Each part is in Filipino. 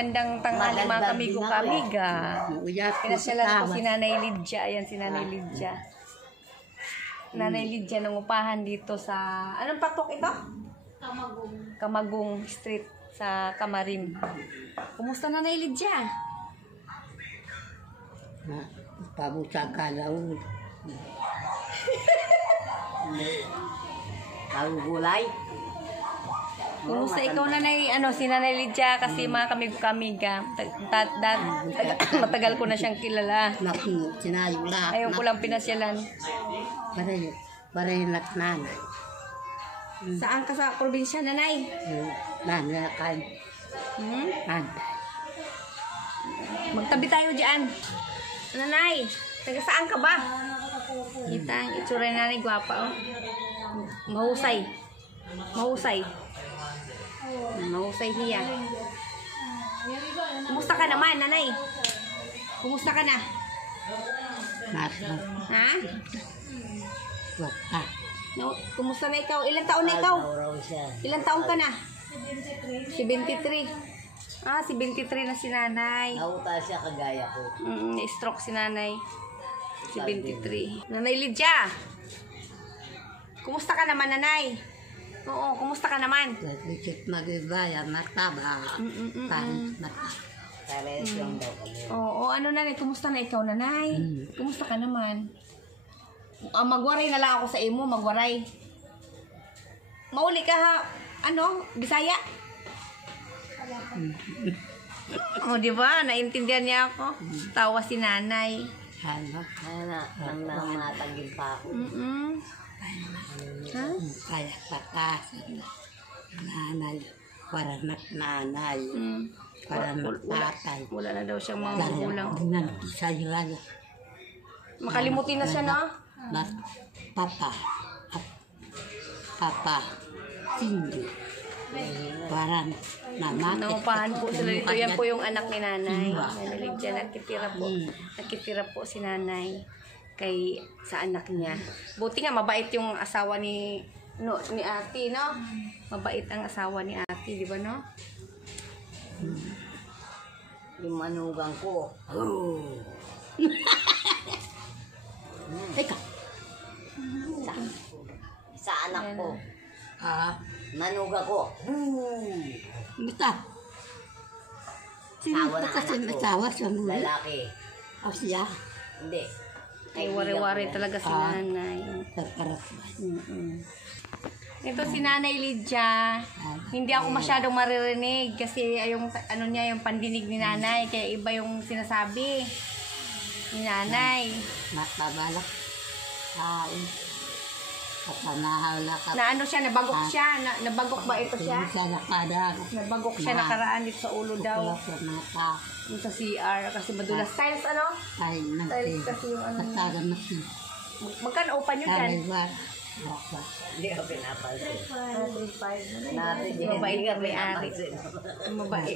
magandang tanghali mga kamigo-kamiga. Pinasyalan ko si Nanay Lydia. Ayan si Nanay Lydia. Nanay Lydia nangupahan dito sa... Anong patok ito? Kamagong. Kamagong Street sa Kamarin. Kumusta Nanay Lydia? Pabusa ka daw. Gulay. Kumusta ikaw Nanay, si Nanay Lydia kasi mga kamigo-kamiga. Matagal ko na siyang kilala. Sinayo lahat. Ayaw ko lang pinasyalan. Baray natnan. Saan ka sa probinsya, Nanay? Nanakan. Magtabi tayo diyan. Nanay, taga saan ka ba? Kita ang itsura ni Nanay, gwapa oh. Mahusay. Mahusay. Mahusay hiya. Kumusta ka naman, Nanay? Kumusta ka na? Ha? No, kumusta na ikaw? Ilang taon na ikaw? Ilang taon ka na? 73. 73 na si Nanay. Nauta siya kagaya ko. Na-stroke si Nanay. 73. Nanay Lydia. Kumusta ka naman, Nanay? Oo, kumusta ka naman? Likit magibaya, mataba. Oo, ano Nanay? Kumusta na ikaw, Nanay? Kumusta ka naman? Magwaray na lang ako sa imo, magwaray. Mauli ka ha, Bisaya? O, di ba? Naintindihan niya ako. Tawa si Nanay. Nang matagin pa ako. Ha? Kaya patas. Nanay. Para nanay. Para tatay. Wala na daw siyang mga magulang. Sa'yo lang. Makalimutin na siya, no? Papa. Hindi. Parang nangupahan po sila dito. Yan po yung anak ni Nanay. Nanay Lydia, nakitira po. Nakitira po si Nanay sa anak niya. Buti nga, mabait yung asawa ni Ate, no? Mabait ang asawa ni Ate, di ba, no? Yung manugang ko. Teka. Sa anak ko. Manugang ko. Basta. Sino ba kasi masawa siya muna? Lalaki. O siya? Hindi. Ay, wari-wari talaga si Nanay. Ito si Nanay Lydia. Hindi ako masyadong maririnig kasi yung yung pandinig ni Nanay, kaya iba yung sinasabi ni Nanay. Nakabalak. Kapanahala ka. Na siya, nabagok siya. Nabagok ba ito siya? Nabagok siya nakaraan dito sa ulo daw. Yung sa CR kasi madulas. Tiles Tiles kasi yung Magkano upan nyo dyan? Hindi ka pinapansin. 3.5. Mabait ang may-ari.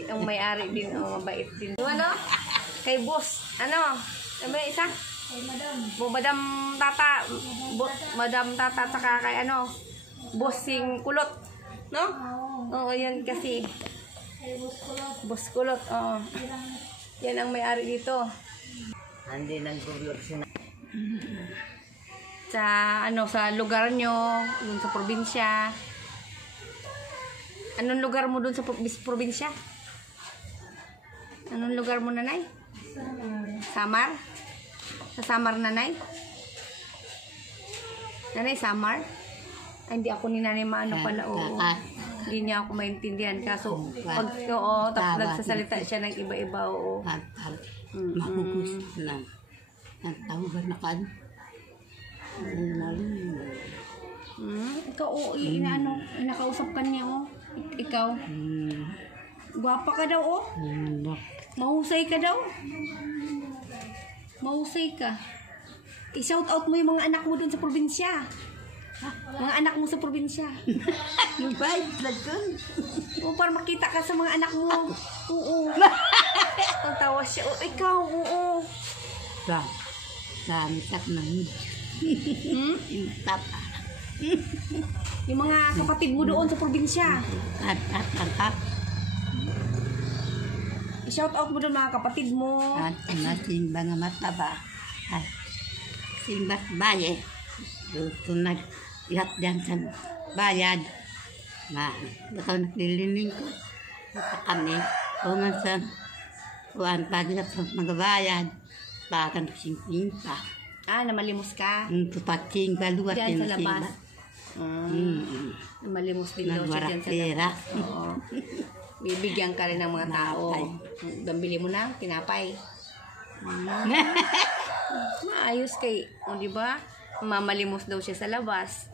Ang may-ari din. Mabait din. Kay boss. Ano ba isa? Madam Tata. Madam Tata saka kay bossing kulot. No? Oo, yan kasi. Boss kulot. Oo. Yan ang may-ari dito. Hindi nag-vlog siya. Sa lugar nyo, dun sa probinsya. Anong lugar mo dun sa probinsya? Anong lugar mo, Nanay? Samar? Sa Samar, Nanay? Nanay, Samar? Ay, hindi ako ni Nanay maano pala. Hindi niya ako maintindihan. Kaso, tapos nagsasalita siya ng iba-iba. Mahugus lang. Ang tawag na kan. Ikaw, nakausap ka niya, Ikaw. Gwapa ka daw, Mahusay ka daw. Mahusay ka. I-shout out mo yung mga anak mo dun sa probinsya. Mga anak mo sa probinsya. Para makita ka sa mga anak mo. Oo. Ang tawa siya. Ikaw, oo. Dami kat na Tapa. Yung mga kapatid mo doon sa probinsya. shout out mo doon mga kapatid mo. At masimba nga mataba. At simba't baye. Doon nag-ihat dyan sa bayad. Baka naglililing ko. Baka kami. Kuman sa kuwan pagkat sa magabayad. Baka nagsimpa. Namalimos ka. Tupating baluat Diyan sa din labas. Namalimos din daw siya dyan sa labas. Oo. Bibigyan ka rin ng mga tao. Bili mo na, tinapay. Maayos kay, di ba? Mamalimos daw siya sa labas.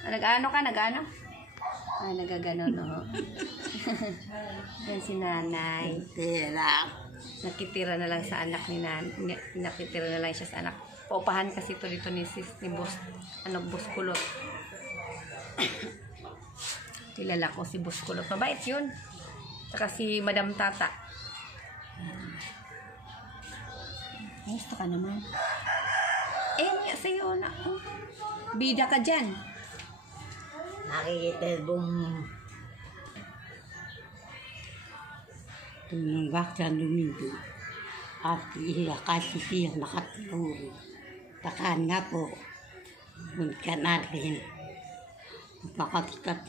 Nag-ano ka? Nag-ano? Nagagano, no? Yan si nanay. Nakitira na lang sa anak ni nanay. Nakitira na lang siya sa anak. Paupahan kasi ito dito ni Boss, Boss Kulot. Kilala ko si Boss Kulot. Mabait yun. Saka si Madam Tata. Gusto ka naman. Sa'yo na. Bida ka dyan. Nakikita bong tunong baksan lumigo. At iya kasi siya nakatulog. Takaan nga po. Munka natin. Magpakatikat.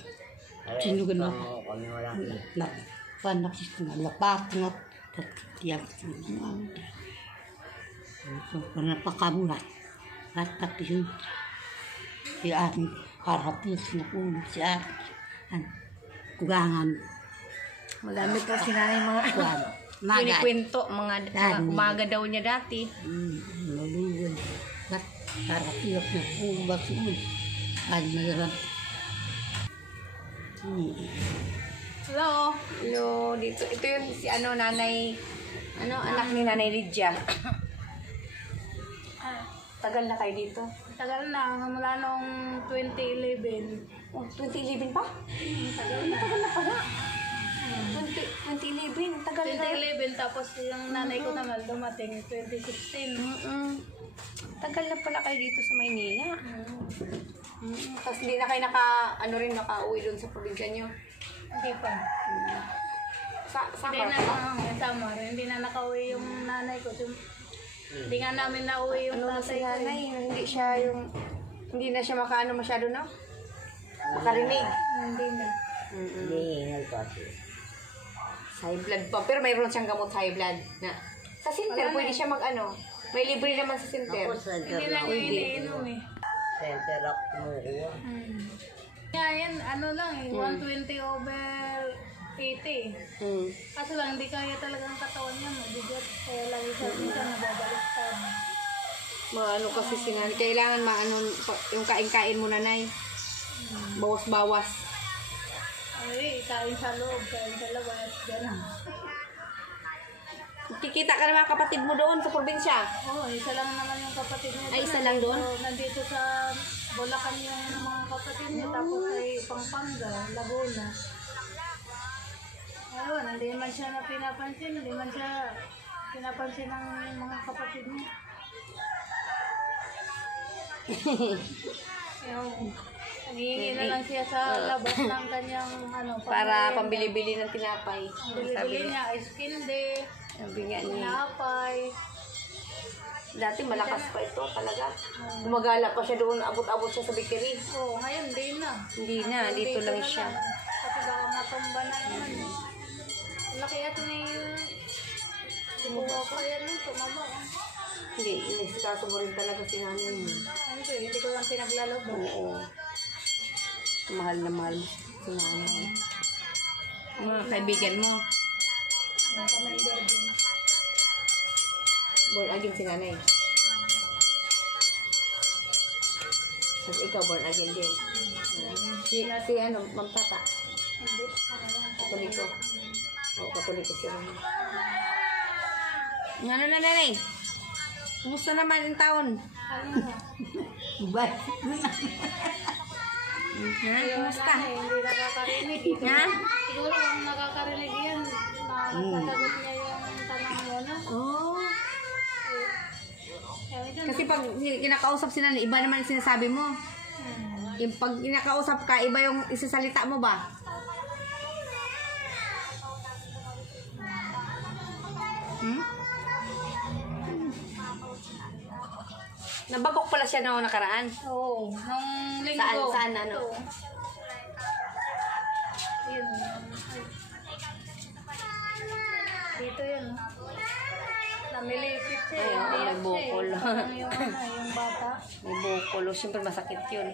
Sinugan mo. Panaksis na lapat nga. Tatiyag siya. So, napakabuhat. At pati yun. Si ating harapis na puno si ating kugangan. Madami po si nanay mga kinikwento. Mga umaga daw niya dati. Maluwal. At harapis na puno ba siya. Ay, nagaran. Hello. Hello. Dito. Ito yun si nanay. Anak ni Nanay Lydia. Tagal na kayo dito? Tagal na, mula nung 2011. 2011 pa? Tagal na pala. 2011, tagal na. 2011, tapos yung nanay ko naman dumating 2016. Tagal na pala kayo dito sa Maynila. Tapos hindi na kayo nakauwi doon sa probinsya nyo? Hindi pa. Summer. Hindi na nakauwi yung nanay ko. Hindi nga namin nauwi yung tatay ko. Hindi na siya makaano masyado, no? Makarinig. Hindi na. High blood pa. Pero mayroon siyang gamot high blood. Sa center, pwede siya may libre naman sa center. Hindi na niya iniinom eh. Center up mo. Yan, 120/80. Kaso lang, hindi kaya talagang katawan niya mabigat. Kaya lagi siya minsan nababaliktad. Kasi sinani. Kailangan yung kain-kain mo, nanay. Bawas-bawas. Ay, kain sa loob, kain sa labas. Gano'n. Kikita ka ng mga kapatid mo doon sa probinsya? Oo, isa lang naman yung kapatid niya. Ay, isa lang doon? So, nandito sa Bulacan yung mga kapatid niya. Tapos ay Pampanga, Laguna. Ayun, hindi man siya na pinapansin. Hindi man siya pinapansin ng mga kapatid niya. Naghihingi na lang siya sa labas ng kanyang para pambili-bili ng tinapay. Ang bili-bili niya, ice candy, sabi nga niya. tinapay. Dati malakas pa ito talaga. Gumagala pa siya doon, abot-abot siya sa bakery. Oo, ngayon hindi na. Hindi na, dito lang siya. Kasi baka matumba na naman. Laki at Buwa pa yan nung tumaba. Hindi, inisikaso mo rin talaga si nanay mo. Hindi ko lang pinaglalobo. Oo. Mahal na mahal si nanay. Mga kaibigan mo. Nakamember din. Born again si nanay. Tapos ikaw born again din. Si Ma'am Tata. Hindi. Katoliko. Oo, katoliko siya. Ano na nanay? Kumusta naman yung taon? Ba't? Kumusta? Hindi nakakarinig. Ha? Siguro kung nakakarinig yan, nakasagot niya yung tanong mo na. Oh. Kasi pag kinakausap sila, iba naman yung sinasabi mo. Yung pag kinakausap ka, iba yung isasalita mo ba? Hmm? Nabagok pala siya noong nakaraan. Oo, nung linggo. Saan, ano? Ito. Yun. Dito yun. Namilipit siya. Ay, oo, may bukol. Yung bata. May bukol. Siyempre masakit yun.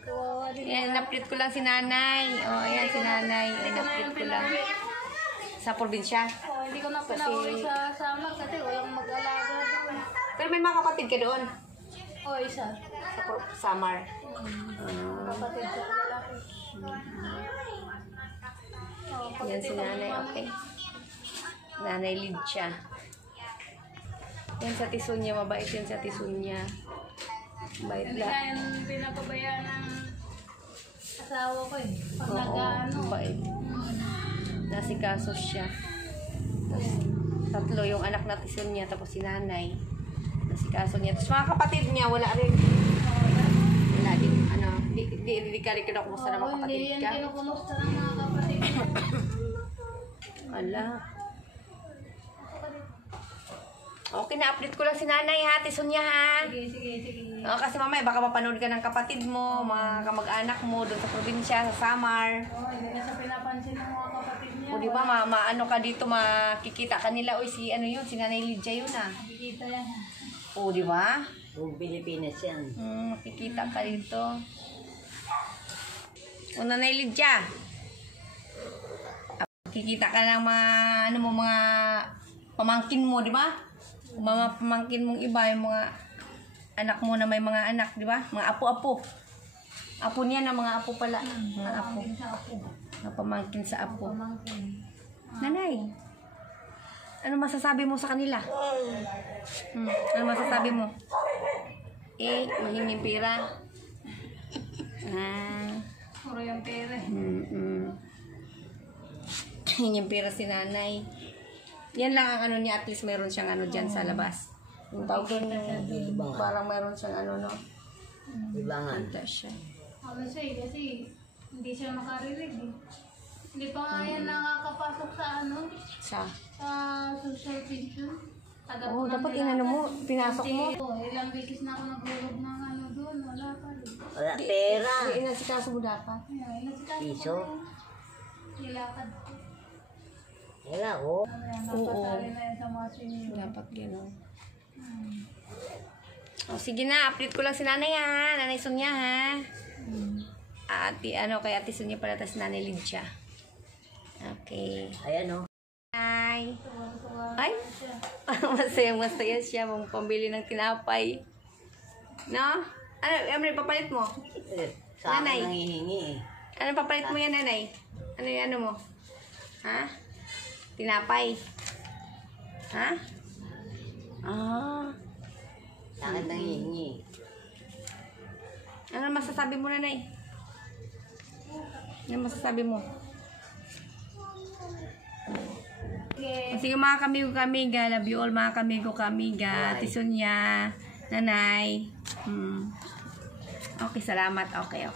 Kawawa din. Ayan, in-update ko lang si nanay. O, ayan si nanay. In-update ko lang. Sa probinsya. Oh, hindi ko na pinauwi sa sama kasi walang mag-alaga doon. Pero may mga kapatid ka doon. Oh, isa. Sa Samar. Kapatid ko lalaki. Oh, Yan si nanay, okay. Nanay Lydia. Yan sa Tisunya, mabait yan sa Tisunya. Mabait Hindi lang. na yung pinapabayaan ng asawa ko eh. Pag Oo, nag-ano. mabait. Nasikaso siya. Tapos, 3 yung anak na Tisunya, tapos si nanay. Nasikaso niya. Tapos mga kapatid niya, wala rin. Wala din, ano, di ka rin kinakumusta ng mga Hindi kapatid yan ka. kinukumusta ng mga kapatid ko. Ala. Okay, na-update ko lang si nanay ha, Tisunya ha. Sige. Kasi mamaya baka mapanood ka ng kapatid mo, mga kamag-anak mo doon sa probinsya, sa Samar. Oh, hindi na siya pinapansin ng mga kapatid niya. O di ba, maano ka dito, makikita ka nila, oy si ano yun, si Nanay Lydia yun ah. Nakikita yan. O di ba? Kung Pilipinas yan. Makikita ka dito. O Nanay Lydia. Makikita ka ng mga, ano mo, mga pamangkin mo, di ba? Mga pamangkin mong iba, yung mga anak mo na may mga anak, di ba? Mga apo-apo. Apo niya na mga apo pala. Mga apo. Pamangkin sa apo. Mga pamangkin sa apo. Pamangkin. Nanay, ano masasabi mo sa kanila? Ano masasabi mo? Mahinging pera. Puro yung pera. Hinging pera si nanay. Yan lang ang ano niya, at least meron siyang ano dyan sa labas. Yung tawag doon, parang meron siyang ano, no? Ibangan. Kanta siya. Ano siya eh, kasi hindi siya makarinig eh. Hindi pa nga yan nakakapasok sa ano, Sa? sa social pension. Oo, dapat inano mo, pinasok mo. Ilang beses na ako naghulog ng ano doon, wala pa rin. Wala pera. Inasikaso mo dapat. Ayun, nasikaso ko Piso? na yun. Nilakad ko. Wala ko. Napasali na yan sa mga senior. Dapat gano'n. O, sige na, update ko lang si nanay ha. Nanay Sonia ha. Kay ate Sonia pala, tas nanay Lydia. Okay. Ayan o. Hi. Ay, masaya siya. Pambili ng tinapay. No? Ano papalit mo? Sa Nanay. akin nangihingi eh. Ano papalit mo yan, nanay? Ano yung ano mo? Ha? Tinapay. Ha? Sa akin nangihingi. Ano masasabi mo, nanay? Ano masasabi mo? Sige mga kamigo-kamiga, love you all mga kamigo-kamiga, Tisunya, nanay. Okay, salamat. Okay.